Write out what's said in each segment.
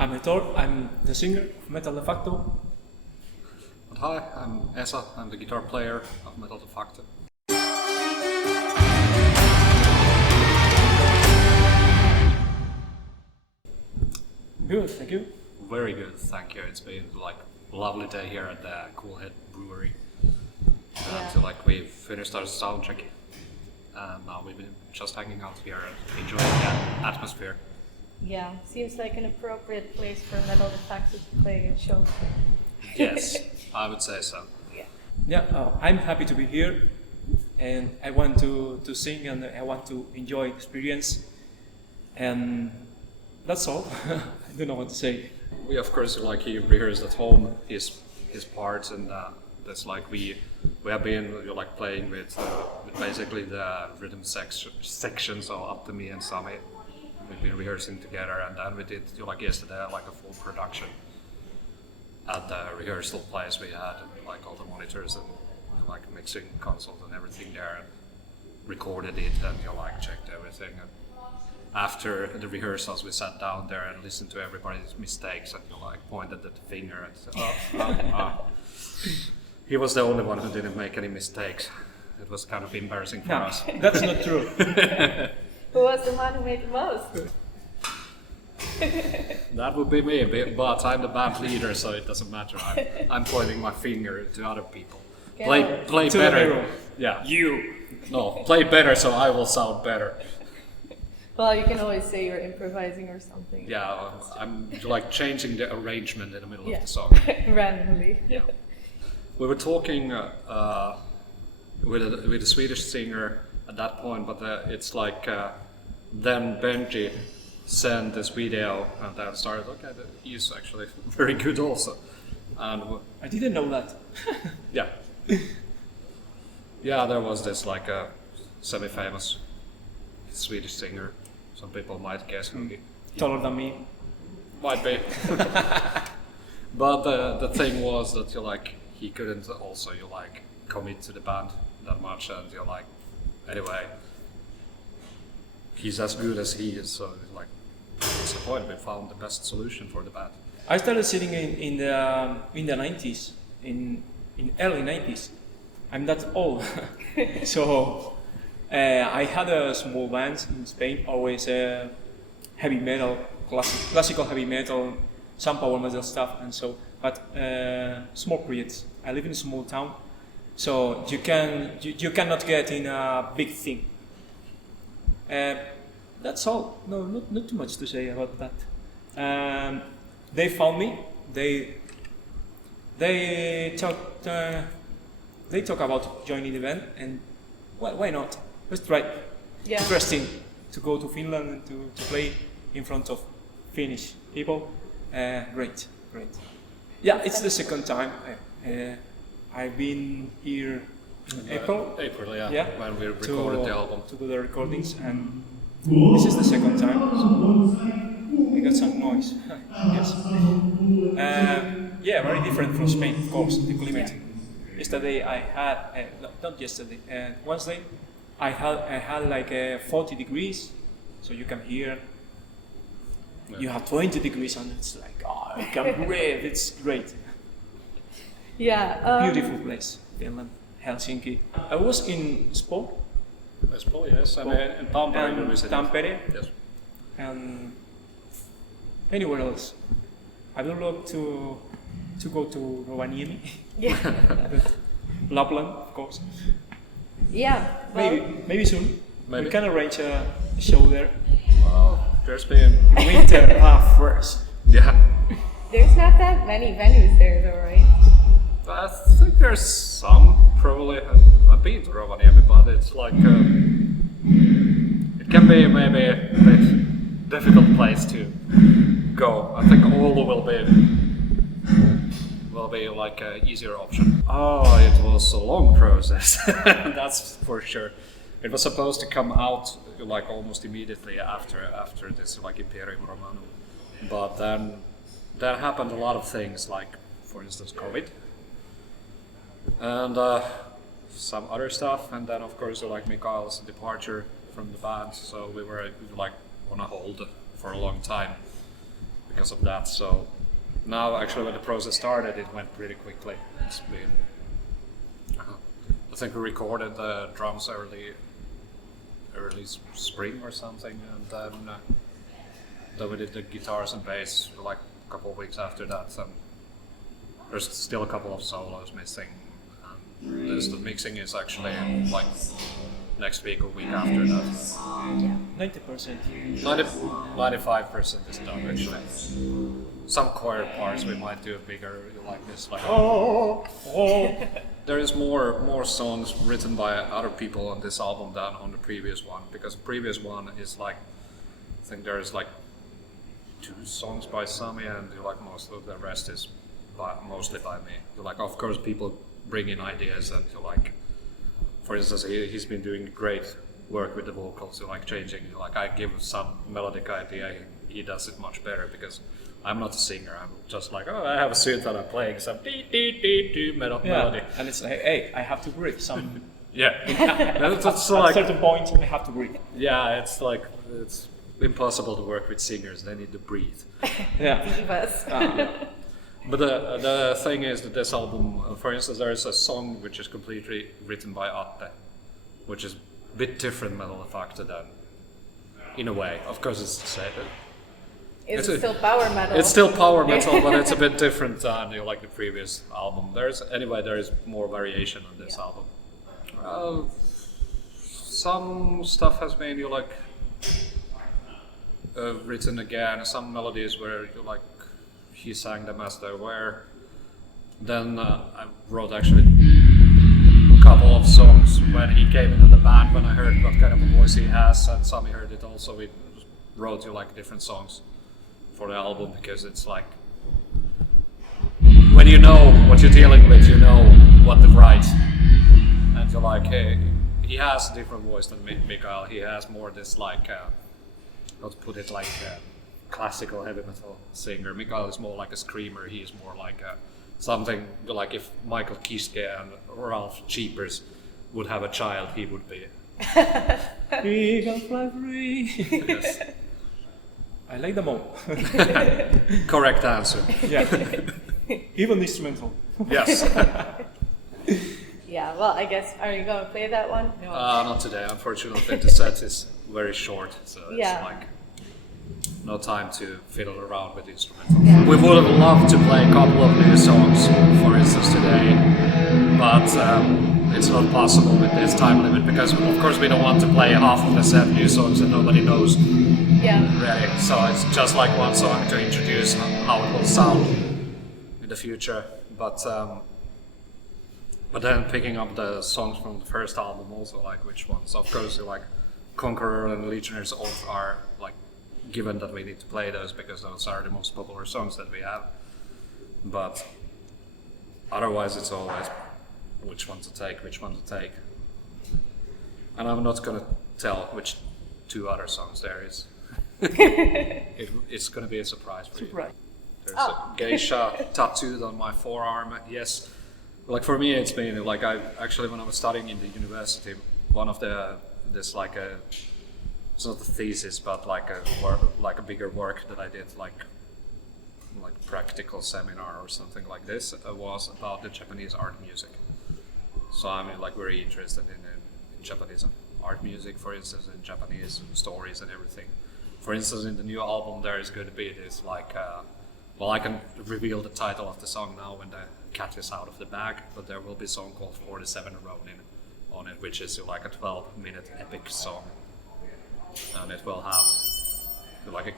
I'm Aitor, I'm the singer of Metal de Facto. But hi, I'm Esa, I'm the guitar player of Metal de Facto. Good, thank you. Very good, thank you. It's been like a lovely day here at the CoolHead Brewery. So we finished our sound check and now we've been just hanging out here and enjoying the atmosphere. Yeah, seems like an appropriate place for Metal de Facto to play a show. Yes, I would say so. Yeah, I'm happy to be here and I want to sing and I want to enjoy the experience and that's all. I don't know what to say. We of course he rehearsed at home his parts and that's like we have been playing with basically the rhythm section, so up to me and Sami. We've been rehearsing together and then we did yesterday a full production at the rehearsal place. We had all the monitors and mixing consoles and everything there and recorded it and checked everything. And after the rehearsals we sat down there and listened to everybody's mistakes and pointed at the finger and said, He was the only one who didn't make any mistakes. It was kind of embarrassing for us. That's not true. Who was the one who made the most? That would be me, but I'm the band leader, so it doesn't matter. I'm pointing my finger to other people. Play to better. Yeah. You. No, play better so I will sound better. Well, you can always say you're improvising or something. Yeah, I'm changing the arrangement in the middle of the song. Randomly. Yeah. We were talking with a Swedish singer at that point, but it's then Benji sent this video and then started, he's actually very good also. And I didn't know that. yeah. Yeah, there was this a semi-famous Swedish singer. Some people might guess who he Taller than me. might be. But the thing was that he couldn't also commit to the band that much and anyway he's as good as he is, so what's the point? We found the best solution for the band. I started singing in the 90s, in early 90s. I'm that old. So I had a small band in Spain, always heavy metal, classical heavy metal, some power metal stuff and so, but small projects. I live in a small town, so you cannot get in a big thing. That's all. No, not too much to say about that. They found me. They talk about joining the band, and well, why not? Let's try. Yeah. Interesting to go to Finland and to play in front of Finnish people. Great. Yeah, it's the second time. I've been here in April. April, yeah. When we recorded the album. To do the recordings, and this is the second time. So I got some noise. Yes. Yeah, very different from Spain, of course, the climate. Yesterday I had, not yesterday, Wednesday, I had 40 degrees, so you can hear. Yeah. You have 20 degrees and it's I can breathe, it's great. Yeah. Beautiful place, Finland, Helsinki. I was in Espoo. Espoo, yes, and in Tampere. Tampere. Yes. And anywhere else. I would love to go to Rovaniemi. Yeah. Lapland, of course. Yeah. Well, maybe soon. Maybe. We can arrange a show there. Well, there's been winter first. Yeah. There's not that many venues there though, right? I think there's some, probably. I've been to Rovaniemi, but it's it can be maybe a bit difficult place to go. I think Oulu will be an easier option. Oh, it was a long process, that's for sure. It was supposed to come out almost immediately after this Imperium Romanum, but then there happened a lot of things, for instance COVID and some other stuff, and then of course Mikael's departure from the band, so we were on a hold for a long time because of that. So now, actually, when the process started, it went pretty quickly. It's been, I think we recorded the drums early spring or something, and then we did the guitars and bass like a couple of weeks after that. And there's still a couple of solos missing. And the mixing is actually like next week or week after that. 90%. 95% is done actually. Some choir parts we might do bigger like this. Like there is more songs written by other people on this album than on the previous one, because the previous one is like, I think there's like 2 songs by Sami, and like most of the rest is mostly by me. Like, of course, people bring in ideas, and like, for instance, he's been doing great work with the vocals, like changing. Like, I give some melodic idea, he does it much better, because I'm not a singer. I'm just like, oh, I have a synth and I'm playing some melody. And it's like, hey, I have to breathe some. Yeah, at a certain point, I have to breathe. Yeah, it's like it's impossible to work with singers. They need to breathe. Yeah. Divas. But the thing is that this album, for instance, there is a song which is completely written by Atte, which is a bit different metal Facto than, in a way. Of course, It's still power metal. It's still power metal, but it's a bit different than like the previous album. There is more variation on this album. Some stuff has been written again. Some melodies where he sang them as they were. Then I wrote actually a couple of songs when he came into the band. When I heard what kind of a voice he has, and Sami heard it also, we wrote different songs for the album, because it's like when you know what you're dealing with, you know what to write, and you're like, hey, he has a different voice than Mikael. He has more this like, how to put it, like classical heavy metal singer. Mikael is more like a screamer. He is more like something like if Michael Kiske and Ralph Cheapers would have a child, he would be. We can fly free. Yes. I like them all. Correct answer. Yeah. Even instrumental. Yes. Yeah, well, I guess, are you going to play that one? No. Not today, unfortunately. The set is very short, so it's like no time to fiddle around with instruments. Yeah. We would have loved to play a couple of new songs, for instance, today, but it's not possible with this time limit, because of course we don't want to play half of the set new songs that nobody knows. Yeah. Really. So it's just like one song to introduce how it will sound in the future. But then picking up the songs from the first album also, like which ones. Of course, like Conqueror and Legionnaires Oath are like given that we need to play those, because those are the most popular songs that we have. But otherwise, it's always which one to take. And I'm not gonna tell which 2 other songs there is. It's gonna be a surprise for you. There's a geisha tattooed on my forearm. Yes, like for me, it's been like when I was studying in the university, one of it's not a thesis, but like a bigger work that I did, like practical seminar or something like this, was about the Japanese art music. So I'm very interested in Japanese art music, for instance, in Japanese stories and everything. For instance, in the new album, there is going to be this I can reveal the title of the song now when the cat is out of the bag, but there will be a song called 47 Ronin on it, which is like a 12-minute epic song. And it will have like a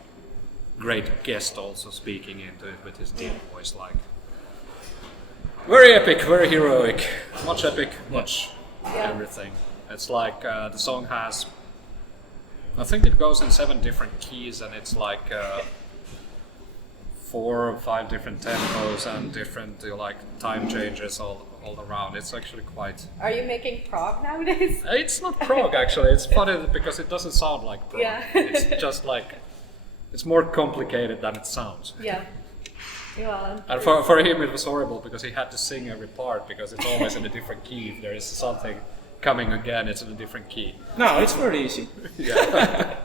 great guest also speaking into it with his deep voice, like very epic, very heroic, much epic, much everything. It's like the song has, I think it goes in 7 different keys, and it's like 4 or 5 different tempos and different time changes all around. It's actually quite... Are you making prog nowadays? It's not prog actually. It's funny because it doesn't sound like prog. Yeah. It's just it's more complicated than it sounds. Yeah. Well, and for him it was horrible because he had to sing every part because it's always in a different key. If there is something coming again, it's in a different key. No, it's very easy. Yeah.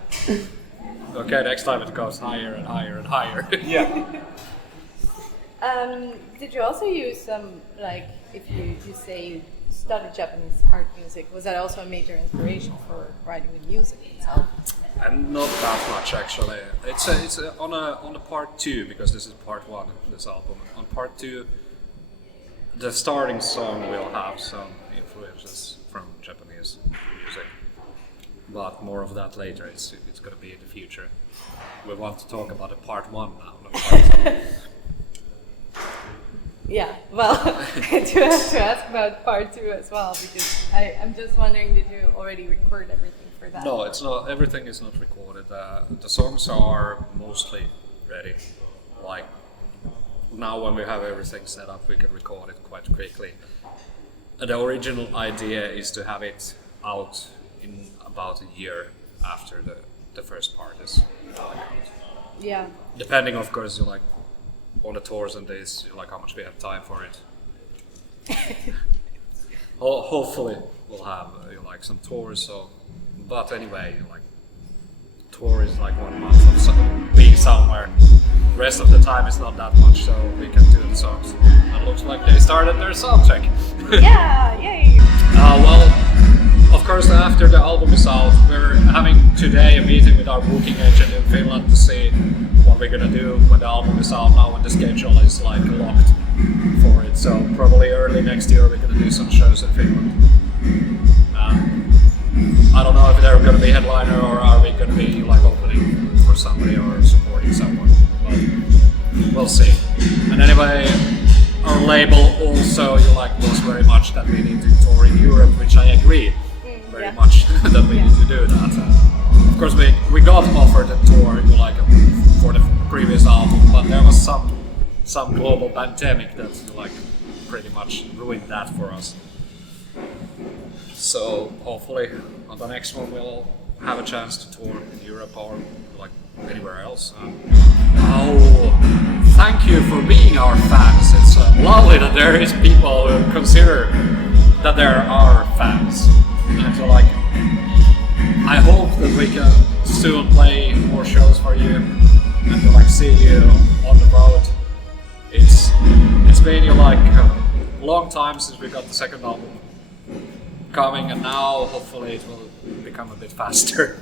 Okay, next time it goes higher and higher and higher. Yeah. Did you also use some, like, if you say you studied Japanese art music, was that also a major inspiration for writing the music itself? And not that much actually. It's on a part 2 because this is part 1 of this album. On part 2, the starting song will have some influences from Japanese music, but more of that later. It's going to be in the future. We want to talk about the part 1 now. Not part 2. Yeah, well, I do have to ask about part 2 as well, because I'm just wondering, did you already record everything for that? No, it's not. Everything is not recorded. The songs are mostly ready. Like now, when we have everything set up, we can record it quite quickly. The original idea is to have it out in about a year after the first part is out. Yeah. Depending, of course, you like on the tours and this, like how much we have time for it. Hopefully, we'll have like some tours. So, but anyway, like tour is like 1 month of being somewhere. Rest of the time is not that much, so we can do the songs. It looks like they started their sound check. Yeah, yay! Well, of course, after the album is out, we're having today a meeting with our booking agent in Finland to see what we're gonna do when the album is out now, when the schedule is like locked for it. So probably early next year we're gonna do some shows in Finland. I don't know if they're gonna be headliner or are we gonna be like opening for somebody or supporting someone, but we'll see. And anyway, our label also was very much that we need to tour in Europe, which I agree very much that we need to do that. Of course, we got offered a tour like for the previous album, but there was some global pandemic that like pretty much ruined that for us. So hopefully on the next one we'll have a chance to tour in Europe or like anywhere else. Thank you for being our fans. It's lovely that there is people who consider that there are fans. And so like, I hope that we can soon play more shows for you and to like see you on the road. It's been like a long time since we got the second album coming, and now hopefully it will become a bit faster.